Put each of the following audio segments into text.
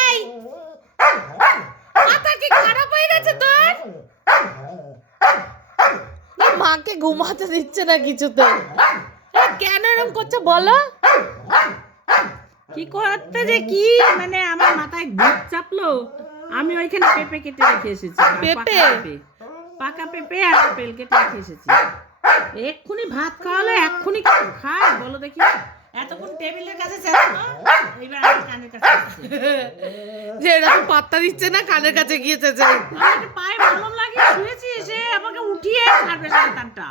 এই! মাথা কি খারাপ হয়ে গেছে তোর? তোর মাকে ঘুমাতে দিচ্ছে না কিছুতে। কেন এরকম করছে বলো? কি করতে যে কি? মানে আমার মাথায় ভূত চাপলো। আমি ওইখানে পেঁপে কেটে রেখে এসেছি। পেঁপে? পাকা পেঁপে। আর আপেল কেটে রেখে এসেছি। এক্ষুনি ভাত খাওয়ালে এক্ষুনি খায় বলো দেখি। এতক্ষণ টেবিলের কাছে চেঁচানো আমার কানের কাছে যে এরকম পাত্তা দিচ্ছে না কানের কাছে গিয়েছে যে আমাকে পায়ে মলম লাগিয়ে শুয়েছি এসে আমাকে উঠিয়ে ছাড়বে শয়তানটা।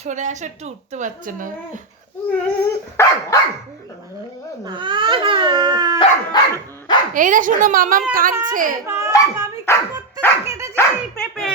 সরে আসে একটু উঠতে পারছে না। এই রে শুনো মামাম কাঁদছে।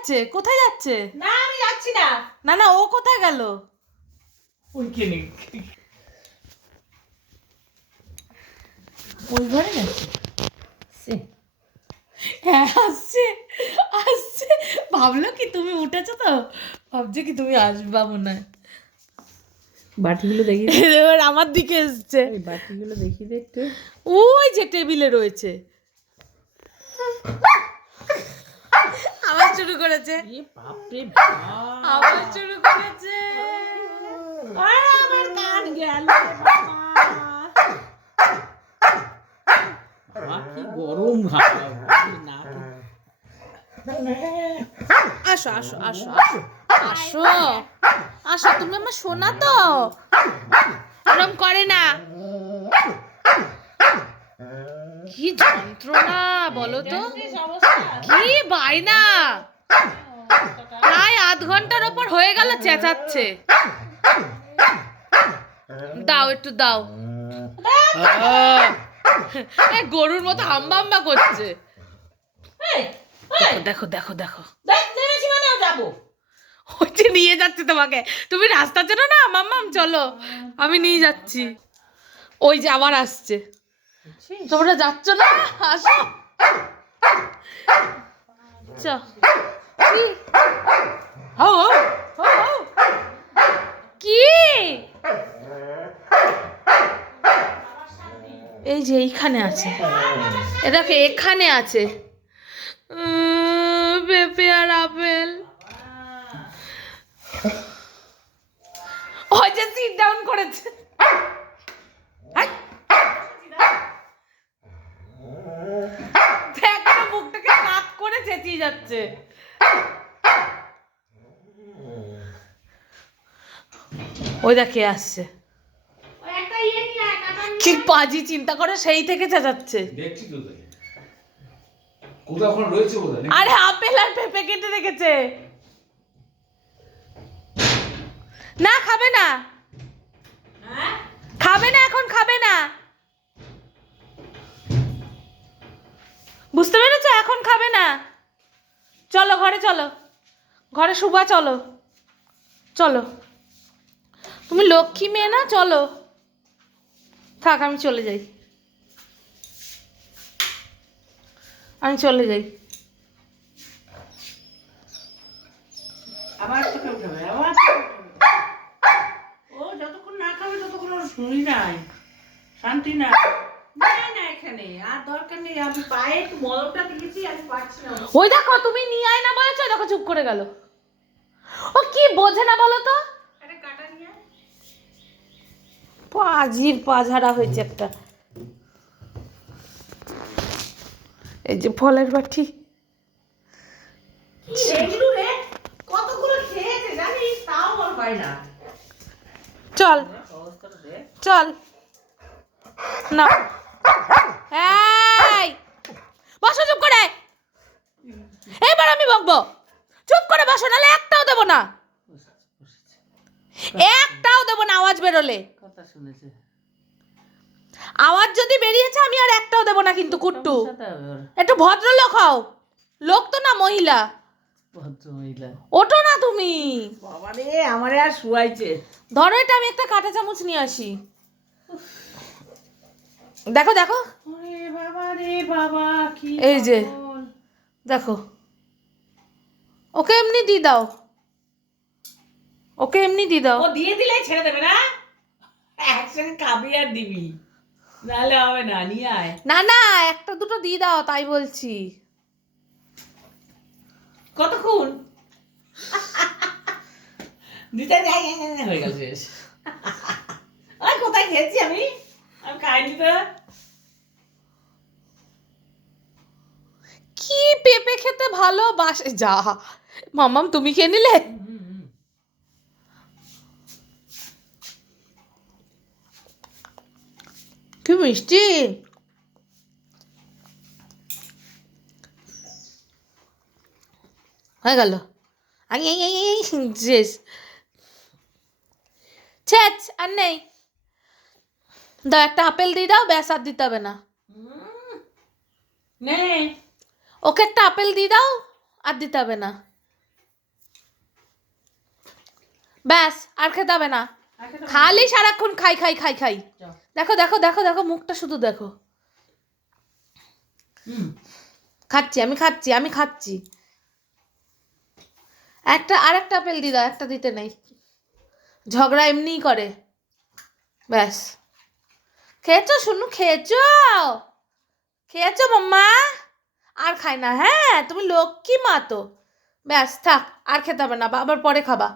যাচ্ছে? কোথায় যাচ্ছে? না আমি যাচ্ছি না। না না ও কোথায় গেল? ওইখানে ওই ঘরে যাচ্ছে? সে। হ্যাঁ আসছে আসছে। ভাবলো কি তুমি উঠেছো তো? ভাবছে কি তুমি আসবা মনে হয়। বাটিগুলো দেখি এবার আমার দিকে এসছে। ওই বাটিগুলো দেখি দে একটু। ওই যে টেবিলে রয়েছে। শুরু করেছে। আবার শুরু করেছে। আমার কান গেল। কি গরম আসো আসো আসো আসো আসো। আসো তুমি আমার শোনা তো। এরম করে না। কি যন্ত্রণা, বলো তো। কি বায়না। প্রায় আধ ঘণ্টার ওপর হয়ে গেল চেঁচাচ্ছে। দাও, একটু দাও। গরুর মতো হাম্বা হাম্বা করছে। দেখো দেখো দেখো যে নিয়ে যাচ্ছে তোমাকে। তুমি রাস্তা চেনো না? মাম্মাম, চলো। আমি নিয়ে যাচ্ছি। ওই যে আবার আসছে। তোমরা যাচ্ছ না? আসো। চ। কি? এই যে এইখানে আছে। এ দেখো এখানে আছে। পেঁপে আর আপেল। ওই যে সিট ডাউন করেছে হাই। দেখ না মুখটাকে কাত করে চেঁচিয়ে যাচ্ছে। ওই দেখে আসছে। কি পাজি চিন্তা করে সেই থেকে চেঁচাচ্ছে। দেখছি তো কোথাও রয়েছে বোধহয় আরে আপেল আর পেঁপে কেটে রেখেছে। না খাবে না। খাবে না এখন খাবে না। বুঝতে পেরেছ? এখন খাবে না। চলো ঘরে চলো। ঘরে শুভা চলো। চলো। তুমি লক্ষ্মী মেয়ে না? চলো। থাক, আমি চলে যাই। আমি চলে যাই। আবার ও, যতক্ষণ না খাবে ততক্ষণ শুনি নাই, শান্তি নাই। এখানে আর দরকার নেই আমি পায়ে একটু মলমটা দিয়েছি আমি পারছি না। ওই দেখো তুমি নিয়ে আয় না বলেছ দেখো চুপ করে গেল। ও কি বোঝে না বলো তো। পাজির পাঝারা হয়েছে একটা। এই যে ফলের বাটি। কি রেগলু রে? কতগুলো খেয়েছে জানিস? তাও বল পাই না। চল চল। না। এই! বসো চুপ করে। এবার আমি বকবো। চুপ করে বসো নাহলে একটাও দেবো না। একটাও দেবো না আওয়াজ বেরোলে। কথা শুনেছে। আওয়াজ যদি বেরিয়েছে আমি আর একটাও দেবো না কিন্তু কুট্টু। একটু ভদ্রলোক হও। লোক তো না মহিলা। ভদ্র মহিলা ওঠো না তুমি। বাবা রে আমারে আর শুয়াইছে। ধরো এটা আমি একটা কাঁটা চামচ নিয়ে আসি। দেখো দেখো। বাবা কি এই যে। দেখো। ওকে এমনি দিয়ে দাও। ওকে এমনি দিয়ে দাও। ও দিয়ে দিলে ছেড়ে দেবে না? একসঙ্গে খাবি আর দিবি। নাহলে হবে না নিয়ে আয়। না না একটা দুটো দিয়ে দাও তাই বলছি। কতক্ষণ? দিতে যাই হয়ে গেল শেষ। আর কোথায় খেয়েছি আমি? খাইনি কি পেঁপে খেতে ভালোবাসে যা মামাম তুমি খেয়ে নিলে কি মিষ্টি হয়ে গেল শেষ আর নেই দাও একটা আপেল দিয়ে দাও ব্যাস আর দিতে হবে না। ওকে একটা আপেল দিয়ে দাও আর দিতে হবে না। ব্যাস আর খেতে হবে না। খালি সারাক্ষণ খাই খাই খাই খাই। দেখো দেখো দেখো দেখো মুখটা শুধু দেখো। খাচ্ছি আমি খাচ্ছি আমি খাচ্ছি। একটা আর একটা আপেল দিয়ে দাও একটা দিতে নেই। ঝগড়া এমনিই করে। ব্যাস। খেয়েছো শুনু? খেয়েছো? খেয়েছো মাম্মা? আর খাই না হ্যাঁ? তুমি লক্ষ্মী মা তো। ব্যাস, থাক, আর খেতে হবে না আবার পরে খাবা।